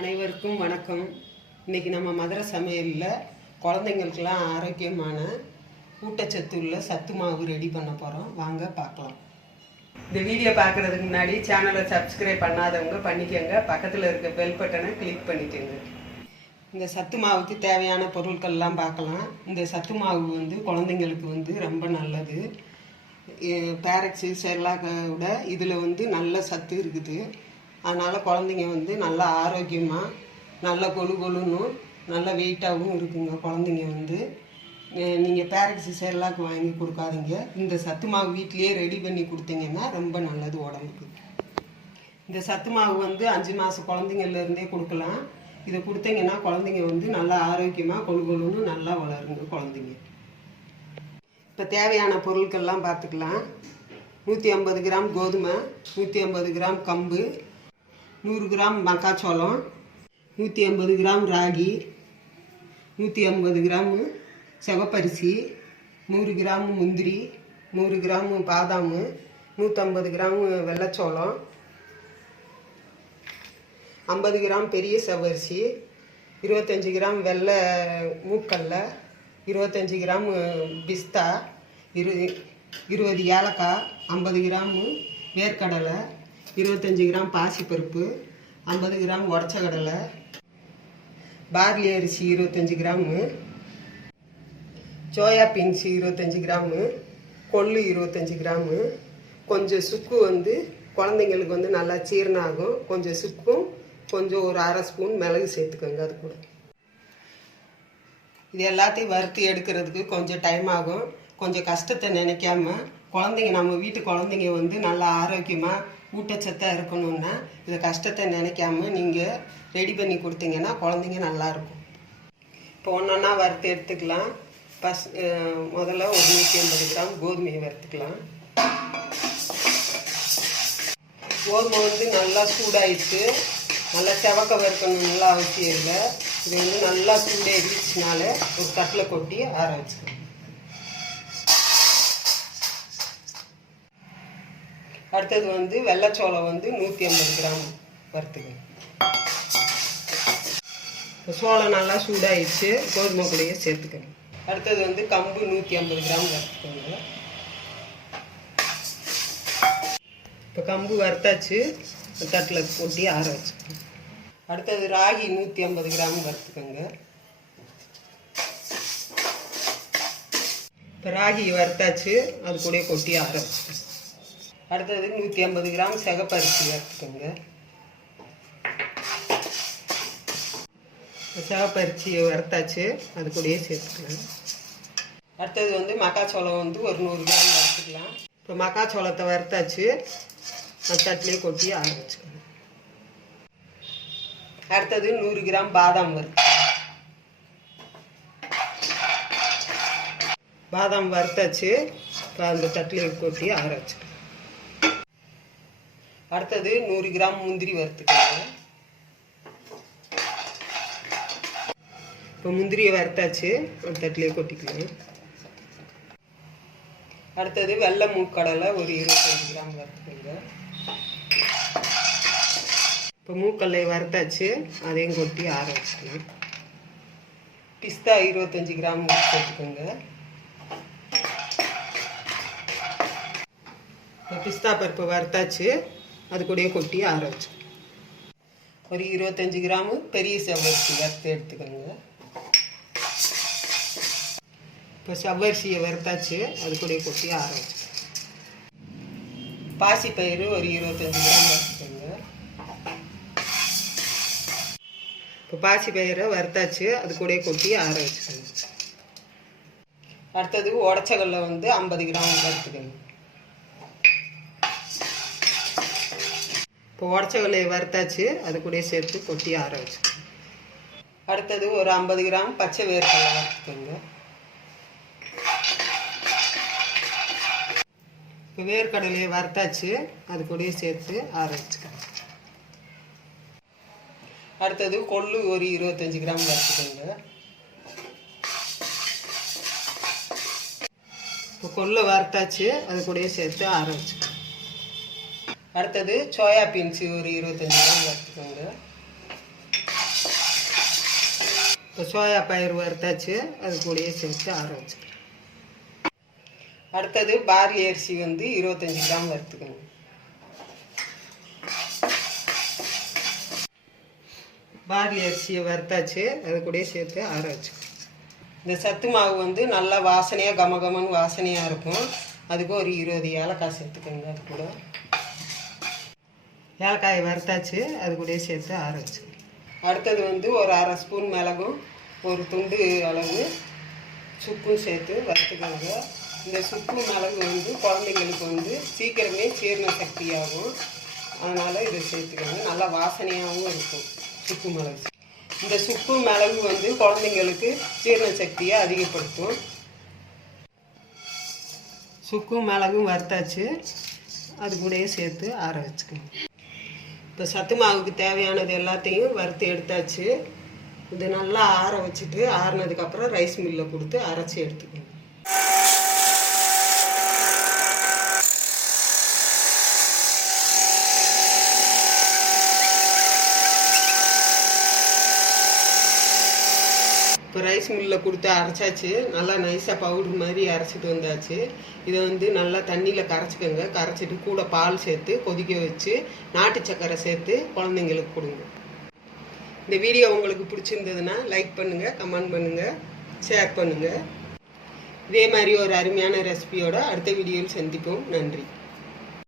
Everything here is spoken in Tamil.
அனைவருக்கும் வணக்கம். இன்னைக்கு நம்ம மதுரை சமையலில் குழந்தைங்களுக்கெல்லாம் ஆரோக்கியமான ஊட்டச்சத்து உள்ள சத்து மாவு ரெடி பண்ண போகிறோம் வாங்க பார்க்கலாம். இந்த வீடியோ பார்க்குறதுக்கு முன்னாடி சேனலை சப்ஸ்கிரைப் பண்ணாதவங்க பண்ணிக்கோங்க. பக்கத்தில் இருக்க பெல் பட்டனை கிளிக் பண்ணிக்கோங்க. இந்த சத்து மாவுக்கு தேவையான பொருட்கள்லாம் பார்க்கலாம். இந்த சத்து மாவு வந்து குழந்தைங்களுக்கு வந்து ரொம்ப நல்லது. பேரக்ஸு செர்லாக்கை விட இதில் வந்து நல்ல சத்து இருக்குது. அதனால் குழந்தைங்க வந்து நல்லா ஆரோக்கியமாக நல்ல கொழு கொழுன்னு நல்ல வெயிட்டாகவும் இருக்குங்க குழந்தைங்க வந்து. நீங்கள் பேரக்ஸு செர்லாக் வாங்கி கொடுக்காதீங்க. இந்த சத்து மாவு வீட்டிலேயே ரெடி பண்ணி கொடுத்தீங்கன்னா ரொம்ப நல்லது உடம்புக்கு. இந்த சத்து மாவு வந்து அஞ்சு மாதம் குழந்தைங்கள்லேருந்தே கொடுக்கலாம். இதை கொடுத்தீங்கன்னா குழந்தைங்க வந்து நல்லா ஆரோக்கியமாக கொழு கொழுன்னு நல்லா வளருங்க குழந்தைங்க. இப்போ தேவையான பொருட்கள்லாம் பார்த்துக்கலாம். நூற்றி ஐம்பது கிராம் கோதுமை நூற்றி ஐம்பது கிராம் கம்பு நூறு கிராம் மக்காச்சோளம் நூற்றி ஐம்பது கிராம் ராகி நூற்றி ஐம்பது கிராம் சிவப்பரிசி நூறு கிராம் முந்திரி நூறு கிராம் பாதாம் நூற்றம்பது கிராம் வெள்ளைச்சோளம் ஐம்பது கிராம் பெரிய செவரிசி இருபத்தஞ்சி கிராம் வெள்ளை மூக்கல்ல இருபத்தஞ்சி கிராம் பிஸ்தா இரு இருபது ஏலக்காய் ஐம்பது கிராம் வேர்க்கடலை இருபத்தஞ்சி கிராம் பாசிப்பருப்பு ஐம்பது கிராம் உடச்ச கடலை பார்லி அரிசி இருபத்தஞ்சி கிராமு சோயா பீன்ஸ் இருபத்தஞ்சி கிராமு கொள்ளு இருபத்தஞ்சி கிராமு. கொஞ்சம் சுக்கு வந்து குழந்தைங்களுக்கு வந்து நல்லா ஜீரணம் கொஞ்சம் சுக்கும் கொஞ்சம் ஒரு அரை ஸ்பூன் மிளகு சேர்த்துக்கோங்க அது கூட. இது எல்லாத்தையும் வறுத்து எடுக்கிறதுக்கு கொஞ்சம் டைம் ஆகும். கொஞ்சம் கஷ்டத்தை நினைக்காம குழந்தைங்க நம்ம வீட்டு குழந்தைங்க வந்து நல்லா ஆரோக்கியமாக ஊட்டச்சத்தாக இருக்கணும்னா இந்த கஷ்டத்தை நினைக்காம நீங்கள் ரெடி பண்ணி கொடுத்தீங்கன்னா குழந்தைங்க நல்லாயிருக்கும் இப்போ ஒன்றொன்னா வறுத்து எடுத்துக்கலாம். பஸ் முதல்ல ஒரு நூற்றி ஐம்பது கிராம் கோதுமையை வறுத்துக்கலாம். கோதுமை வந்து நல்லா சூடாயிடுச்சு. நல்லா செவக்க வறுக்கணும்லாம் அவசியம் இல்லை. இது வந்து நல்லா சூடேறிச்சுனால ஒரு தட்டில் கொட்டி ஆற வச்சுக்கணும் அடுத்தது வந்து வெள்ளைச்சோளம் வந்து நூற்றி ஐம்பது கிராம் வறுத்துக்கணும் இப்போ சோளம் நல்லா சூடாயிடுச்சு கோதுமை கூடையே சேர்த்துக்கணும் அடுத்தது வந்து கம்பு நூற்றி ஐம்பது கிராம் வறுத்துக்கோங்க. இப்போ கம்பு வறுத்தாச்சு தட்டில் கொட்டி ஆற வச்சுக்கோங்க. அடுத்தது ராகி நூற்றி ஐம்பது கிராம் வறுத்துக்கோங்க. இப்போ ராகி வறுத்தாச்சு அது கூட கொட்டி ஆற வச்சுக்கோங்க. அடுத்தது நூற்றி ஐம்பது கிராம் சிகப்பரிசி எடுத்துக்கோங்க. சிகப்பரிசியை வறுத்தாச்சு அது கூடயே சேர்த்துக்கலாம். அடுத்தது வந்து மக்காச்சோளம் வந்து ஒரு நூறு கிராம் வறுத்துக்கலாம். இப்போ மக்காச்சோளத்தை வறுத்தாச்சு அந்த தட்டிலே கொட்டி ஆற அடுத்தது நூறு கிராம் பாதாம் வறுத்து. பாதாம் வறுத்தாச்சு இப்போ அந்த தட்டிலே கொட்டி ஆற வச்சுக்கணும் அடுத்தது நூறு கிராம் முந்திரி வறுத்துக்கோங்க. இப்போ முந்திரியை வறுத்தாச்சு. ஒரு தட்டிலே கொட்டிக்கலாம் அடுத்தது வெள்ளை மூக்கடலை ஒரு இருபத்தஞ்சு கிராம் வறுத்துக்கோங்க. இப்போ மூக்கடலை வறுத்தாச்சு. அதையும் கொட்டி ஆற வச்சுக்கலாம் பிஸ்தா இருபத்தஞ்சி கிராம் சேர்த்துக்கோங்க பிஸ்தா பருப்பு வறுத்தாச்சு. அது கூடயே கொட்டி ஆற வச்சு ஒரு இருபத்தஞ்சி கிராமு பெரிய செவ்வரிசி வறுத்து எடுத்துக்கோங்க இப்போ செவ்வரிசியை வறுத்தாச்சு அது கூடயே கொட்டி ஆற வச்சு பாசிப்பயிறு ஒரு இருபத்தஞ்சி கிராம் வறுத்துக்கோங்க. இப்போ பாசிப்பயிரை வறுத்தாச்சு அது கூடயே கொட்டி ஆற வச்சுக்கோங்க அடுத்தது உடச்சகல்ல வந்து ஐம்பது கிராம் வறுத்துக்கோங்க. இப்போ உடச்சக்கல்லையை வறுத்தாச்சு அது கூட சேர்த்து கொட்டி ஆற வச்சுக்கோங்க. அடுத்தது ஒரு ஐம்பது கிராம் பச்சை வேர்க்கடலை வறுத்துக்கோங்க. இப்போ வேர்க்கடலையை வறுத்தாச்சு அது கூட சேர்த்து ஆற வச்சுக்கோங்க. அடுத்தது கொள்ளு ஒரு இருபத்தஞ்சி கிராம் வறுத்துக்கோங்க. இப்போ கொள்ளு வறுத்தாச்சு அது கூட சேர்த்து ஆற வச்சுக்கோங்க. அடுத்தது சோயா பீன்ஸ் ஒரு இருபத்தஞ்சி கிராம் வறுத்துக்கோங்க இப்போ சோயா பயிர் வறுத்தாச்சு அது கூடயே சேர்த்து ஆற வச்சுக்கலாம். அடுத்தது பாரி அரிசி வந்து இருபத்தஞ்சி கிராம் வறுத்துக்கோங்க பாரி அரிசியை வறுத்தாச்சு அது கூடயே சேர்த்து ஆற வச்சுக்கலாம். இந்த சத்து மாவு வந்து நல்லா வாசனையாக கமகமன்னு வாசனையாக இருக்கும். அதுக்கு ஒரு இருபது ஏலக்காய் சேர்த்துக்கோங்க அது கூட. ஏலக்காயை வறுத்தாச்சு அது கூடயே சேர்த்து ஆற வச்சுக்கணும். அடுத்தது வந்து ஒரு அரை ஸ்பூன் மிளகும் ஒரு துண்டு அளவு சுக்கும் சேர்த்து வறுத்துக்கோங்க. இந்த சுக்கு மிளகு வந்து குழந்தைங்களுக்கு வந்து சீக்கிரமே ஜீரண சக்தியாகும். அதனால் இதை சேர்த்துக்கோங்க. நல்லா வாசனையாகவும் இருக்கும் சுக்கு மிளகு. இந்த சுக்கு மிளகு வந்து குழந்தைங்களுக்கு ஜீரண சக்தியை அதிகப்படுத்தும். சுக்கும் மிளகும் வறுத்தாச்சு. அது கூடயே சேர்த்து ஆற வச்சுக்கோங்க இப்போ சத்து மாவுக்கு தேவையானது எல்லாத்தையும் வறுத்து எடுத்தாச்சு. இது நல்லா ஆற வச்சுட்டு ஆறுனதுக்கப்புறம் ரைஸ் மில்லில் கொடுத்து அரைச்சி எடுத்துக்கணும். இப்போ ரைஸ் மில்லில் கொடுத்து அரைச்சாச்சு. நல்லா நைஸாக பவுடர் மாதிரி அரைச்சிட்டு வந்தாச்சு. இதை வந்து நல்லா தண்ணியில் கரைச்சிக்கோங்க. கரைச்சிட்டு கூட பால் சேர்த்து கொதிக்க வச்சு நாட்டு சக்கரை சேர்த்து குழந்தைங்களுக்கு கொடுங்க. இந்த வீடியோ உங்களுக்கு பிடிச்சிருந்ததுன்னா லைக் பண்ணுங்கள் கமெண்ட் பண்ணுங்கள் ஷேர் பண்ணுங்கள் இதே மாதிரி ஒரு அருமையான ரெசிபியோட அடுத்த வீடியோவில் சந்திப்போம். நன்றி.